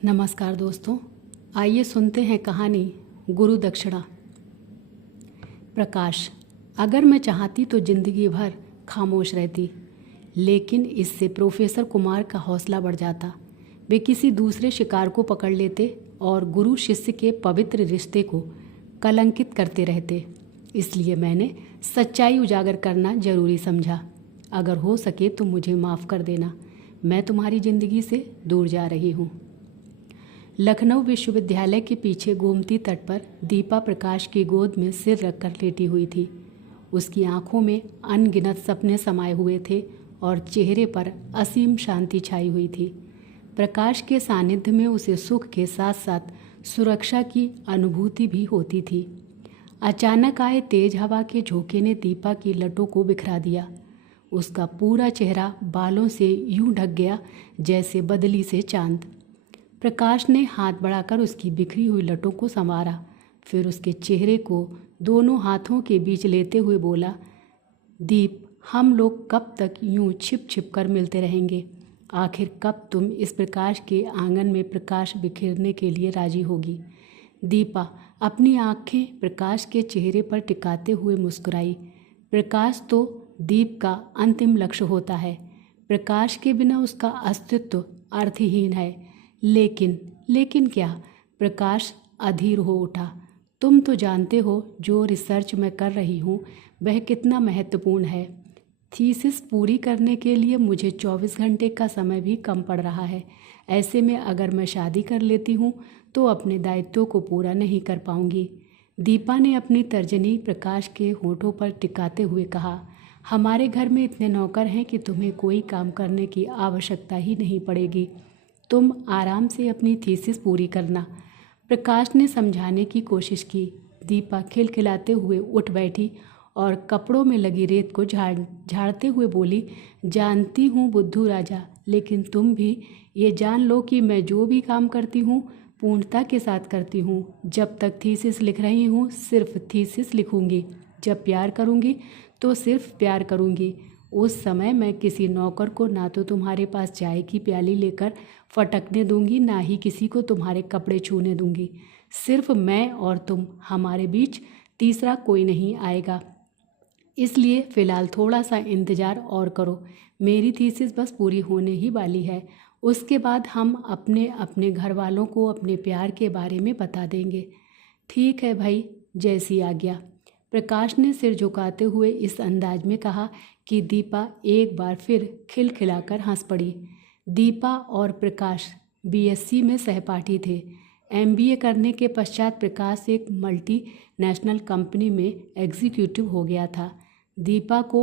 नमस्कार दोस्तों, आइए सुनते हैं कहानी गुरु दक्षिणा। प्रकाश। अगर मैं चाहती तो जिंदगी भर खामोश रहती, लेकिन इससे प्रोफेसर कुमार का हौसला बढ़ जाता। वे किसी दूसरे शिकार को पकड़ लेते और गुरु शिष्य के पवित्र रिश्ते को कलंकित करते रहते। इसलिए मैंने सच्चाई उजागर करना जरूरी समझा। अगर हो सके तो मुझे माफ़ कर देना, मैं तुम्हारी ज़िंदगी से दूर जा रही हूँ। लखनऊ विश्वविद्यालय के पीछे गोमती तट पर दीपा प्रकाश की गोद में सिर रखकर लेटी हुई थी। उसकी आंखों में अनगिनत सपने समाये हुए थे और चेहरे पर असीम शांति छाई हुई थी। प्रकाश के सानिध्य में उसे सुख के साथ साथ सुरक्षा की अनुभूति भी होती थी। अचानक आए तेज हवा के झोंके ने दीपा की लटों को बिखरा दिया। उसका पूरा चेहरा बालों से यूं ढक गया जैसे बदली से चांद। प्रकाश ने हाथ बढ़ाकर उसकी बिखरी हुई लटों को संवारा, फिर उसके चेहरे को दोनों हाथों के बीच लेते हुए बोला, दीप, हम लोग कब तक यूं छिप छिप कर मिलते रहेंगे? आखिर कब तुम इस प्रकाश के आंगन में प्रकाश बिखेरने के लिए राजी होगी? दीपा अपनी आंखें प्रकाश के चेहरे पर टिकाते हुए मुस्कुराई। प्रकाश तो दीप का अंतिम लक्ष्य होता है। प्रकाश के बिना उसका अस्तित्व अर्थहीन है। लेकिन क्या? प्रकाश अधीर हो उठा। तुम तो जानते हो जो रिसर्च मैं कर रही हूँ वह कितना महत्वपूर्ण है। थीसिस पूरी करने के लिए मुझे 24 घंटे का समय भी कम पड़ रहा है। ऐसे में अगर मैं शादी कर लेती हूँ तो अपने दायित्वों को पूरा नहीं कर पाऊँगी। दीपा ने अपनी तर्जनी प्रकाश के होठों पर टिकाते हुए कहा, हमारे घर में इतने नौकर हैं कि तुम्हें कोई काम करने की आवश्यकता ही नहीं पड़ेगी। तुम आराम से अपनी थीसिस पूरी करना। प्रकाश ने समझाने की कोशिश की। दीपा खिलखिलाते हुए उठ बैठी और कपड़ों में लगी रेत को झाड़ते हुए बोली, जानती हूँ बुद्धू राजा, लेकिन तुम भी ये जान लो कि मैं जो भी काम करती हूँ पूर्णता के साथ करती हूँ। जब तक थीसिस लिख रही हूँ सिर्फ थीसिस लिखूँगी। जब प्यार करूँगी तो सिर्फ प्यार करूँगी। उस समय मैं किसी नौकर को ना तो तुम्हारे पास चाय की प्याली लेकर फटकने दूंगी, ना ही किसी को तुम्हारे कपड़े छूने दूंगी। सिर्फ मैं और तुम, हमारे बीच तीसरा कोई नहीं आएगा। इसलिए फ़िलहाल थोड़ा सा इंतज़ार और करो। मेरी थीसिस बस पूरी होने ही वाली है। उसके बाद हम अपने अपने घर वालों को अपने प्यार के बारे में बता देंगे। ठीक है भाई, जैसी आज्ञा। प्रकाश ने सिर झुकाते हुए इस अंदाज में कहा कि दीपा एक बार फिर खिलखिलाकर हंस पड़ी। दीपा और प्रकाश बीएससी में सहपाठी थे। एमबीए करने के पश्चात प्रकाश एक मल्टी नेशनल कंपनी में एग्जीक्यूटिव हो गया था। दीपा को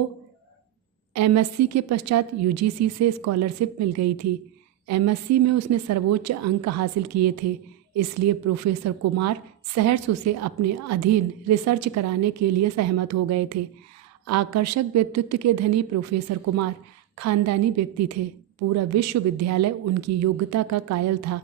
एमएससी के पश्चात यूजीसी से स्कॉलरशिप मिल गई थी। एमएससी में उसने सर्वोच्च अंक हासिल किए थे, इसलिए प्रोफेसर कुमार सहर्ष उसे अपने अधीन रिसर्च कराने के लिए सहमत हो गए थे। आकर्षक व्यक्तित्व के धनी प्रोफेसर कुमार खानदानी व्यक्ति थे। पूरा विश्वविद्यालय उनकी योग्यता का कायल था।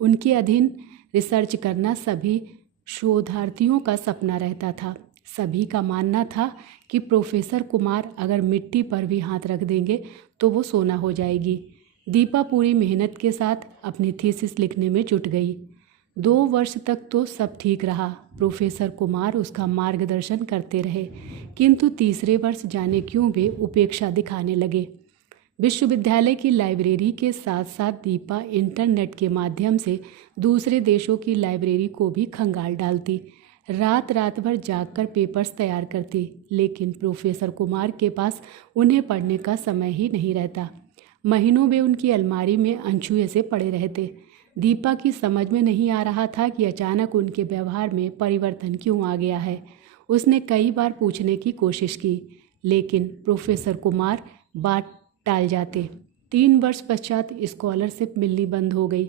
उनके अधीन रिसर्च करना सभी शोधार्थियों का सपना रहता था। सभी का मानना था कि प्रोफेसर कुमार अगर मिट्टी पर भी हाथ रख देंगे तो वो सोना हो जाएगी। दीपा पूरी मेहनत के साथ अपनी थीसिस लिखने में जुट गई। 2 वर्ष तक तो सब ठीक रहा। प्रोफेसर कुमार उसका मार्गदर्शन करते रहे, किंतु तीसरे वर्ष जाने क्यों वे उपेक्षा दिखाने लगे। विश्वविद्यालय की लाइब्रेरी के साथ साथ दीपा इंटरनेट के माध्यम से दूसरे देशों की लाइब्रेरी को भी खंगाल डालती। रात रात भर जागकर पेपर्स तैयार करती, लेकिन प्रोफेसर कुमार के पास उन्हें पढ़ने का समय ही नहीं रहता। महीनों वे उनकी अलमारी में अनछुए से पड़े रहते। दीपा की समझ में नहीं आ रहा था कि अचानक उनके व्यवहार में परिवर्तन क्यों आ गया है। उसने कई बार पूछने की कोशिश की, लेकिन प्रोफेसर कुमार बात टाल जाते। 3 वर्ष पश्चात स्कॉलरशिप मिलनी बंद हो गई,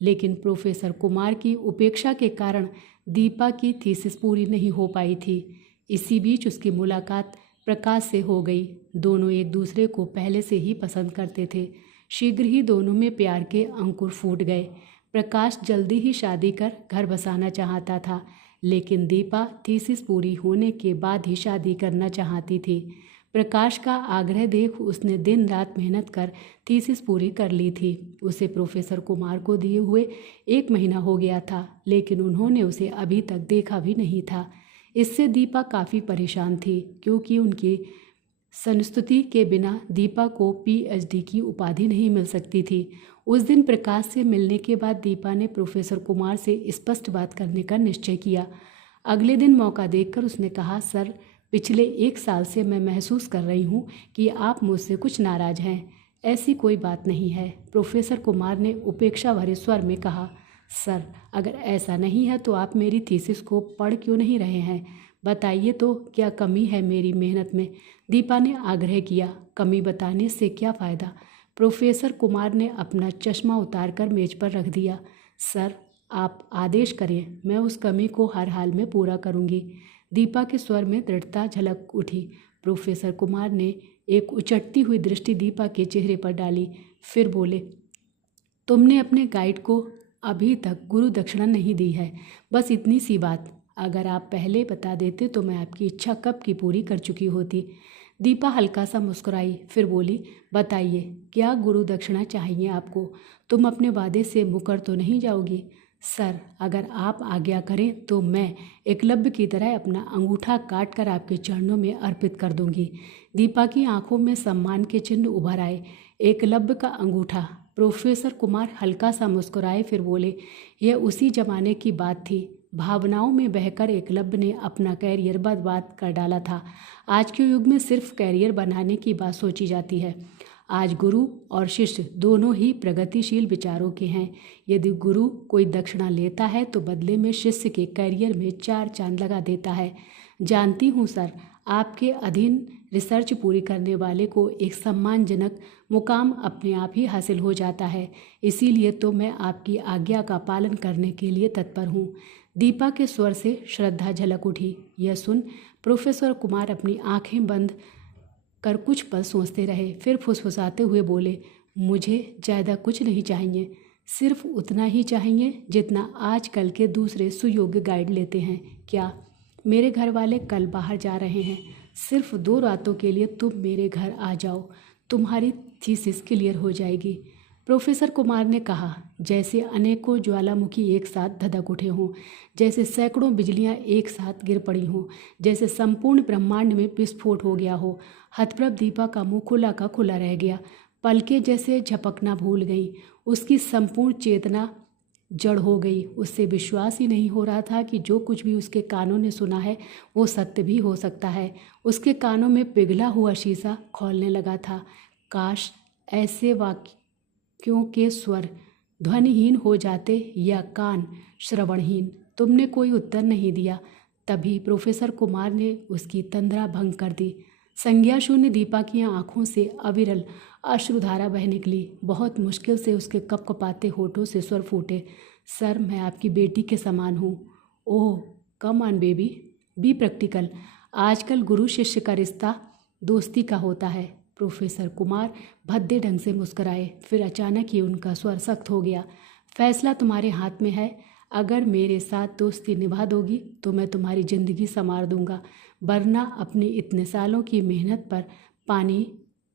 लेकिन प्रोफेसर कुमार की उपेक्षा के कारण दीपा की थीसिस पूरी नहीं हो पाई थी। इसी बीच उसकी मुलाकात प्रकाश से हो गई। दोनों एक दूसरे को पहले से ही पसंद करते थे। शीघ्र ही दोनों में प्यार के अंकुर फूट गए। प्रकाश जल्दी ही शादी कर घर बसाना चाहता था, लेकिन दीपा थीसिस पूरी होने के बाद ही शादी करना चाहती थी। प्रकाश का आग्रह देख उसने दिन रात मेहनत कर थीसिस पूरी कर ली थी। उसे प्रोफेसर कुमार को दिए हुए 1 महीना हो गया था, लेकिन उन्होंने उसे अभी तक देखा भी नहीं था। इससे दीपा काफ़ी परेशान थी, क्योंकि उनकी संस्तुति के बिना दीपा को PhD की उपाधि नहीं मिल सकती थी। उस दिन प्रकाश से मिलने के बाद दीपा ने प्रोफेसर कुमार से स्पष्ट बात करने का निश्चय किया। अगले दिन मौका देखकर उसने कहा, सर, पिछले 1 साल से मैं महसूस कर रही हूँ कि आप मुझसे कुछ नाराज़ हैं। ऐसी कोई बात नहीं है। प्रोफेसर कुमार ने उपेक्षा भरे स्वर में कहा, सर, अगर ऐसा नहीं है तो आप मेरी थीसिस को पढ़ क्यों नहीं रहे हैं? बताइए तो क्या कमी है मेरी मेहनत में? दीपा ने आग्रह किया। कमी बताने से क्या फ़ायदा? प्रोफेसर कुमार ने अपना चश्मा उतारकर मेज पर रख दिया। सर, आप आदेश करें, मैं उस कमी को हर हाल में पूरा करूंगी। दीपा के स्वर में दृढ़ता झलक उठी। प्रोफेसर कुमार ने एक उचटती हुई दृष्टि दीपा के चेहरे पर डाली, फिर बोले, तुमने अपने गाइड को अभी तक गुरु दक्षिणा नहीं दी है। बस इतनी सी बात। अगर आप पहले बता देते तो मैं आपकी इच्छा कब की पूरी कर चुकी होती। दीपा हल्का सा मुस्कुराई, फिर बोली, बताइए, क्या गुरु दक्षिणा चाहिए आपको? तुम अपने वादे से मुकर तो नहीं जाओगी? सर, अगर आप आज्ञा करें तो मैं एकलव्य की तरह अपना अंगूठा काट कर आपके चरणों में अर्पित कर दूंगी। दीपा की आंखों में सम्मान के चिन्ह उभर आए। एकलव्य का अंगूठा? प्रोफेसर कुमार हल्का सा मुस्कुराए, फिर बोले, यह उसी जमाने की बात थी। भावनाओं में बहकर एकलव्य ने अपना कैरियर बर्बाद कर डाला था। आज के युग में सिर्फ कैरियर बनाने की बात सोची जाती है। आज गुरु और शिष्य दोनों ही प्रगतिशील विचारों के हैं। यदि गुरु कोई दक्षिणा लेता है तो बदले में शिष्य के कैरियर में 4 चांद लगा देता है। जानती हूँ सर, आपके अधीन रिसर्च पूरी करने वाले को एक सम्मानजनक मुकाम अपने आप ही हासिल हो जाता है। इसीलिए तो मैं आपकी आज्ञा का पालन करने के लिए तत्पर हूँ। दीपा के स्वर से श्रद्धा झलक उठी। यह सुन प्रोफेसर कुमार अपनी आंखें बंद कर कुछ पल सोचते रहे, फिर फुसफुसाते हुए बोले, मुझे ज़्यादा कुछ नहीं चाहिए। सिर्फ उतना ही चाहिए जितना आजकल के दूसरे सुयोग्य गाइड लेते हैं। क्या? मेरे घर वाले कल बाहर जा रहे हैं। सिर्फ 2 रातों के लिए तुम मेरे घर आ जाओ, तुम्हारी थीसिस क्लियर हो जाएगी। प्रोफेसर कुमार ने कहा, जैसे अनेकों ज्वालामुखी एक साथ धधक उठे हों, जैसे सैकड़ों बिजलियां एक साथ गिर पड़ी हों, जैसे संपूर्ण ब्रह्मांड में विस्फोट हो गया हो। हतप्रभ दीपा का मुंह खुला का खुला रह गया। पलकें जैसे झपकना भूल गई। उसकी संपूर्ण चेतना जड़ हो गई। उससे विश्वास ही नहीं हो रहा था कि जो कुछ भी उसके कानों ने सुना है वो सत्य भी हो सकता है। उसके कानों में पिघला हुआ शीशा खौलने लगा था। काश ऐसे वाक्यों के स्वर ध्वनिहीन हो जाते या कान श्रवणहीन। तुमने कोई उत्तर नहीं दिया। तभी प्रोफेसर कुमार ने उसकी तंद्रा भंग कर दी। संज्ञा शून्य दीपा की आंखों से अविरल अश्रुधारा बह निकली। बहुत मुश्किल से उसके कपकपाते होठों से स्वर फूटे, सर, मैं आपकी बेटी के समान हूँ। Oh, come on baby, be practical. आजकल गुरु शिष्य का रिश्ता दोस्ती का होता है। प्रोफेसर कुमार भद्दे ढंग से मुस्कुराए, फिर अचानक ही उनका स्वर सख्त हो गया। फैसला तुम्हारे हाथ में है। अगर मेरे साथ दोस्ती निभा दोगी तो मैं तुम्हारी ज़िंदगी संवार दूंगा, वरना अपनी इतने सालों की मेहनत पर पानी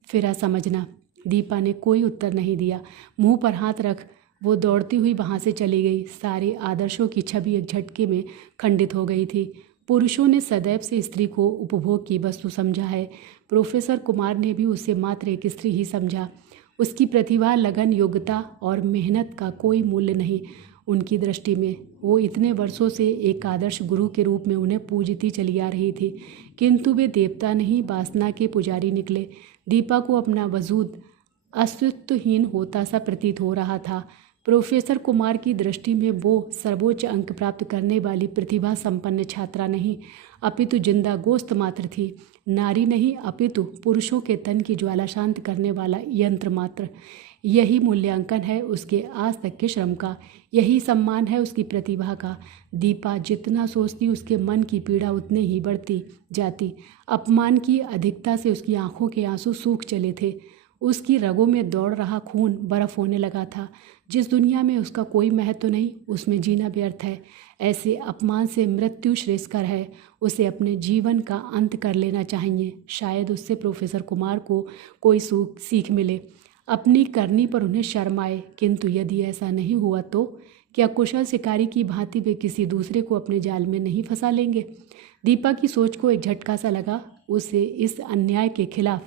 फिरा समझना। दीपा ने कोई उत्तर नहीं दिया। मुंह पर हाथ रख वो दौड़ती हुई वहाँ से चली गई। सारे आदर्शों की छवि एक झटके में खंडित हो गई थी। पुरुषों ने सदैव से स्त्री को उपभोग की वस्तु समझा है। प्रोफेसर कुमार ने भी उसे मात्र एक स्त्री ही समझा। उसकी प्रतिभा, लगन, योग्यता और मेहनत का कोई मूल्य नहीं उनकी दृष्टि में। वो इतने वर्षों से एक आदर्श गुरु के रूप में उन्हें पूजती चली आ रही थी, किंतु वे देवता नहीं वासना के पुजारी निकले। दीपा को अपना वजूद अस्तित्वहीन होता सा प्रतीत हो रहा था। प्रोफेसर कुमार की दृष्टि में वो सर्वोच्च अंक प्राप्त करने वाली प्रतिभा संपन्न छात्रा नहीं, अपितु जिंदा गोश्त मात्र थी। नारी नहीं, अपितु पुरुषों के तन की ज्वाला शांत करने वाला यंत्र मात्र। यही मूल्यांकन है उसके आज तक के श्रम का, यही सम्मान है उसकी प्रतिभा का। दीपा जितना सोचती उसके मन की पीड़ा उतने ही बढ़ती जाती। अपमान की अधिकता से उसकी आंखों के आंसू सूख चले थे। उसकी रगों में दौड़ रहा खून बर्फ होने लगा था। जिस दुनिया में उसका कोई महत्व नहीं, उसमें जीना व्यर्थ है। ऐसे अपमान से मृत्यु श्रेयस्कर है। उसे अपने जीवन का अंत कर लेना चाहिए। शायद उससे प्रोफेसर कुमार को कोई सीख मिले, अपनी करनी पर उन्हें शर्म आए। किंतु यदि ऐसा नहीं हुआ तो क्या कुशल शिकारी की भांति वे किसी दूसरे को अपने जाल में नहीं फंसा लेंगे? दीपा की सोच को एक झटका सा लगा। उसे इस अन्याय के खिलाफ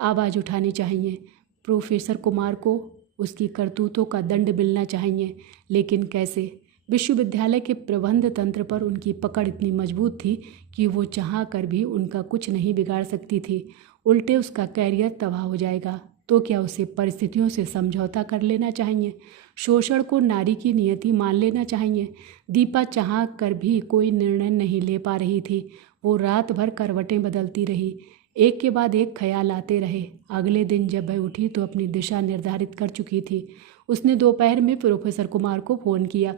आवाज़ उठानी चाहिए। प्रोफेसर कुमार को उसकी करतूतों का दंड मिलना चाहिए, लेकिन कैसे? विश्वविद्यालय के प्रबंध तंत्र पर उनकी पकड़ इतनी मजबूत थी कि वो चाह कर भी उनका कुछ नहीं बिगाड़ सकती थी। उल्टे उसका कैरियर तबाह हो जाएगा। तो क्या उसे परिस्थितियों से समझौता कर लेना चाहिए? शोषण को नारी की नियति मान लेना चाहिए? दीपा चाह कर भी कोई निर्णय नहीं ले पा रही थी। वो रात भर करवटें बदलती रही। एक के बाद एक ख्याल आते रहे। अगले दिन जब वह उठी तो अपनी दिशा निर्धारित कर चुकी थी। उसने दोपहर में प्रोफेसर कुमार को फ़ोन किया।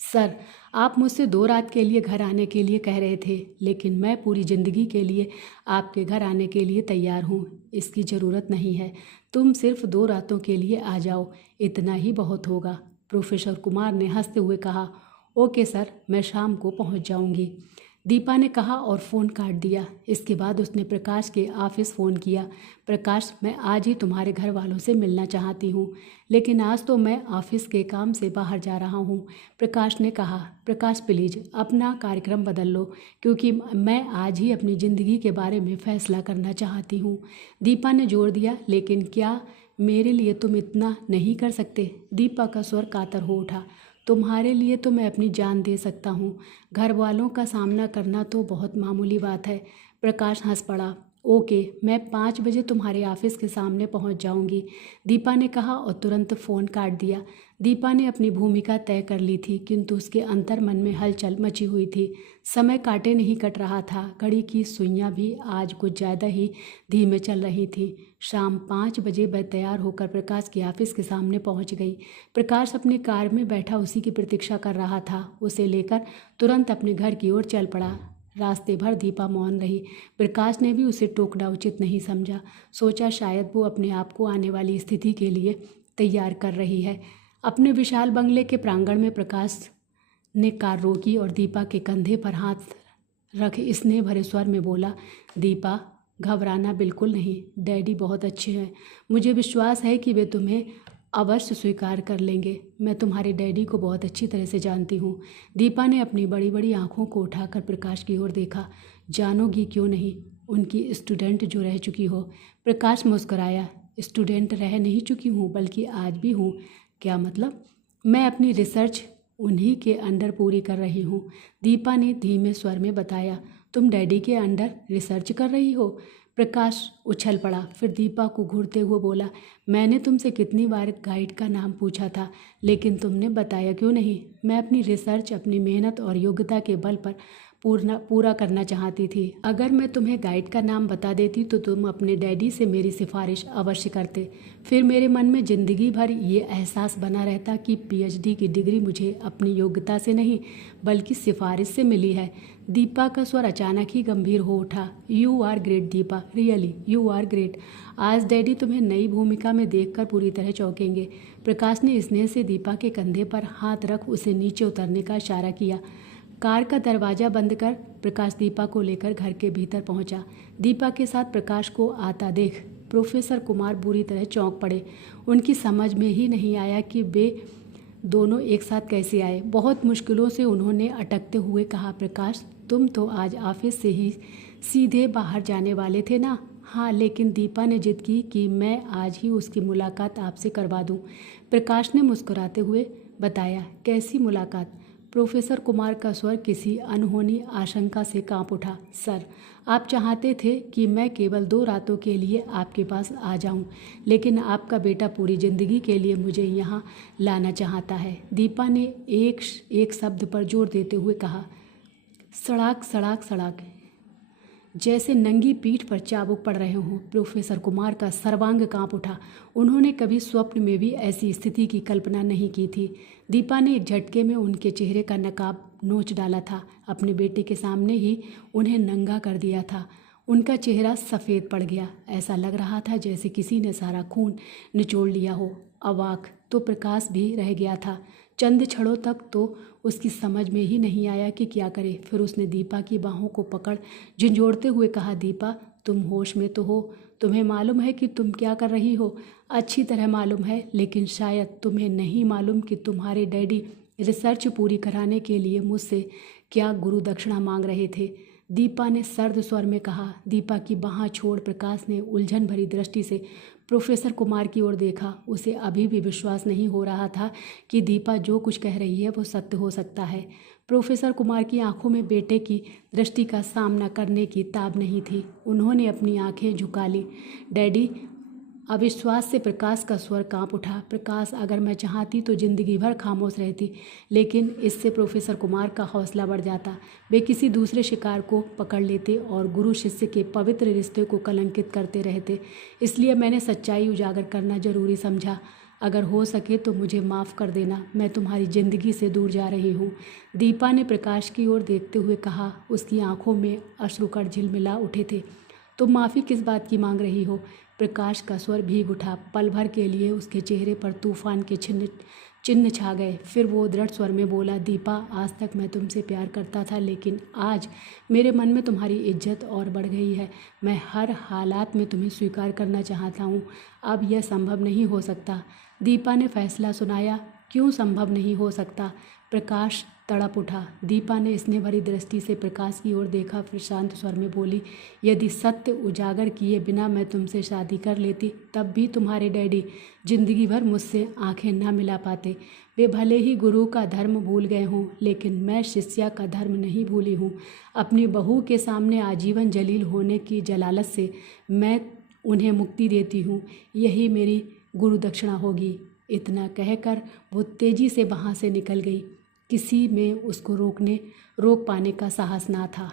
सर, आप मुझसे 2 रात के लिए घर आने के लिए कह रहे थे, लेकिन मैं पूरी ज़िंदगी के लिए आपके घर आने के लिए तैयार हूँ। इसकी ज़रूरत नहीं है। तुम सिर्फ 2 रातों के लिए आ जाओ, इतना ही बहुत होगा। प्रोफेसर कुमार ने हंसते हुए कहा, ओके सर, मैं शाम को पहुँच जाऊँगी। दीपा ने कहा और फ़ोन काट दिया। इसके बाद उसने प्रकाश के ऑफिस फ़ोन किया। प्रकाश, मैं आज ही तुम्हारे घर वालों से मिलना चाहती हूँ, लेकिन आज तो मैं ऑफिस के काम से बाहर जा रहा हूँ। प्रकाश ने कहा, प्रकाश प्लीज़ अपना कार्यक्रम बदल लो, क्योंकि मैं आज ही अपनी ज़िंदगी के बारे में फ़ैसला करना चाहती हूँ। दीपा ने जोर दिया, लेकिन क्या मेरे लिए तुम इतना नहीं कर सकते? दीपा का स्वर कातर हो उठा। तुम्हारे लिए तो मैं अपनी जान दे सकता हूँ। घर वालों का सामना करना तो बहुत मामूली बात है। प्रकाश हंस पड़ा। ओके, मैं 5 बजे तुम्हारे ऑफिस के सामने पहुँच जाऊँगी, दीपा ने कहा और तुरंत फ़ोन काट दिया। दीपा ने अपनी भूमिका तय कर ली थी, किंतु उसके अंतर मन में हलचल मची हुई थी। समय काटे नहीं कट रहा था। घड़ी की सुइयाँ भी आज कुछ ज़्यादा ही धीमे चल रही थी। शाम 5 बजे वह तैयार होकर प्रकाश के ऑफिस के सामने पहुंच गई। प्रकाश अपनी कार में बैठा उसी की प्रतीक्षा कर रहा था। उसे लेकर तुरंत अपने घर की ओर चल पड़ा। रास्ते भर दीपा मौन रही। प्रकाश ने भी उसे टोकना उचित नहीं समझा। सोचा शायद वो अपने आप को आने वाली स्थिति के लिए तैयार कर रही है। अपने विशाल बंगले के प्रांगण में प्रकाश ने कार रोकी और दीपा के कंधे पर हाथ रख स्नेह भरे स्वर में बोला, दीपा, घबराना बिल्कुल नहीं। डैडी बहुत अच्छे हैं। मुझे विश्वास है कि वे तुम्हें अवश्य स्वीकार कर लेंगे। मैं तुम्हारे डैडी को बहुत अच्छी तरह से जानती हूँ। दीपा ने अपनी बड़ी बड़ी आंखों को उठाकर प्रकाश की ओर देखा। जानोगी क्यों नहीं, उनकी स्टूडेंट जो रह चुकी हो। प्रकाश मुस्कुराया। स्टूडेंट रह नहीं चुकी हूँ, बल्कि आज भी हूँ। क्या मतलब? मैं अपनी रिसर्च उन्हीं के अंडर पूरी कर रही हूँ, दीपा ने धीमे स्वर में बताया। तुम डैडी के अंडर रिसर्च कर रही हो? प्रकाश उछल पड़ा। फिर दीपा को घूरते हुए बोला, मैंने तुमसे कितनी बार गाइड का नाम पूछा था, लेकिन तुमने बताया क्यों नहीं? मैं अपनी रिसर्च अपनी मेहनत और योग्यता के बल पर पूरा करना चाहती थी। अगर मैं तुम्हें गाइड का नाम बता देती तो तुम अपने डैडी से मेरी सिफारिश अवश्य करते। फिर मेरे मन में ज़िंदगी भर ये एहसास बना रहता कि पीएचडी की डिग्री मुझे अपनी योग्यता से नहीं बल्कि सिफारिश से मिली है। दीपा का स्वर अचानक ही गंभीर हो उठा। You are great Deepa, really you are great. आज डैडी तुम्हें नई भूमिका में देखकर पूरी तरह चौंकेंगे। प्रकाश ने स्नेह से दीपा के कंधे पर हाथ रख उसे नीचे उतरने का इशारा किया। कार का दरवाज़ा बंद कर प्रकाश दीपा को लेकर घर के भीतर पहुंचा। दीपा के साथ प्रकाश को आता देख प्रोफेसर कुमार बुरी तरह चौंक पड़े। उनकी समझ में ही नहीं आया कि वे दोनों एक साथ कैसे आए। बहुत मुश्किलों से उन्होंने अटकते हुए कहा, प्रकाश, तुम तो आज ऑफिस से ही सीधे बाहर जाने वाले थे ना? हाँ, लेकिन दीपा ने जिद की कि मैं आज ही उसकी मुलाकात आपसे करवा दूं। प्रकाश ने मुस्कुराते हुए बताया, कैसी मुलाकात? प्रोफेसर कुमार का स्वर किसी अनहोनी आशंका से कांप उठा। सर, आप चाहते थे कि मैं केवल 2 रातों के लिए आपके पास आ जाऊं, लेकिन आपका बेटा पूरी ज़िंदगी के लिए मुझे यहाँ लाना चाहता है। दीपा ने एक शब्द पर जोर देते हुए कहा, सड़ाक सड़ाक सड़ाक, जैसे नंगी पीठ पर चाबुक पड़ रहे हों। प्रोफेसर कुमार का सर्वांग कांप उठा। उन्होंने कभी स्वप्न में भी ऐसी स्थिति की कल्पना नहीं की थी। दीपा ने एक झटके में उनके चेहरे का नकाब नोच डाला था। अपने बेटे के सामने ही उन्हें नंगा कर दिया था। उनका चेहरा सफ़ेद पड़ गया। ऐसा लग रहा था जैसे किसी ने सारा खून निचोड़ लिया हो। अवाक तो प्रकाश भी रह गया था। चंद क्षणों तक तो उसकी समझ में ही नहीं आया कि क्या करे। फिर उसने दीपा की बाहों को पकड़ झंझोड़ते हुए कहा, दीपा तुम होश में तो हो? तुम्हें मालूम है कि तुम क्या कर रही हो? अच्छी तरह मालूम है, लेकिन शायद तुम्हें नहीं मालूम कि तुम्हारे डैडी रिसर्च पूरी कराने के लिए मुझसे क्या गुरु दक्षिणा मांग रहे थे। दीपा ने सर्द स्वर में कहा। दीपा की बाँह छोड़ प्रकाश ने उलझन भरी दृष्टि से प्रोफेसर कुमार की ओर देखा। उसे अभी भी विश्वास नहीं हो रहा था कि दीपा जो कुछ कह रही है वो सत्य हो सकता है। प्रोफेसर कुमार की आंखों में बेटे की दृष्टि का सामना करने की ताब नहीं थी। उन्होंने अपनी आंखें झुका ली। डैडी, अविश्वास से प्रकाश का स्वर कांप उठा। प्रकाश, अगर मैं चाहती तो जिंदगी भर खामोश रहती, लेकिन इससे प्रोफेसर कुमार का हौसला बढ़ जाता। वे किसी दूसरे शिकार को पकड़ लेते और गुरु शिष्य के पवित्र रिश्ते को कलंकित करते रहते। इसलिए मैंने सच्चाई उजागर करना जरूरी समझा। अगर हो सके तो मुझे माफ़ कर देना, मैं तुम्हारी ज़िंदगी से दूर जा रही हूँ। दीपा ने प्रकाश की ओर देखते हुए कहा। उसकी आंखों में अश्रुकण झिलमिला उठे थे। तुम माफ़ी किस बात की मांग रही हो? प्रकाश का स्वर भीग उठा। पल भर के लिए उसके चेहरे पर तूफान के चिन्ह छा गए। फिर वो दृढ़ स्वर में बोला, दीपा, आज तक मैं तुमसे प्यार करता था, लेकिन आज मेरे मन में तुम्हारी इज्जत और बढ़ गई है। मैं हर हालात में तुम्हें स्वीकार करना चाहता हूँ। अब यह संभव नहीं हो सकता। दीपा ने फैसला सुनाया। क्यों संभव नहीं हो सकता? प्रकाश तड़प उठा। दीपा ने स्नेह भरी दृष्टि से प्रकाश की ओर देखा, फिर शांत स्वर में बोली, यदि सत्य उजागर किए बिना मैं तुमसे शादी कर लेती, तब भी तुम्हारे डैडी जिंदगी भर मुझसे आंखें न मिला पाते। वे भले ही गुरु का धर्म भूल गए हों, लेकिन मैं शिष्या का धर्म नहीं भूली हूँ। अपनी बहू के सामने आजीवन जलील होने की जलालत से मैं उन्हें मुक्ति देती हूँ। यही मेरी गुरु दक्षिणा होगी। इतना कहकर वो तेजी से वहाँ से निकल गई। किसी में उसको रोक पाने का साहस ना था।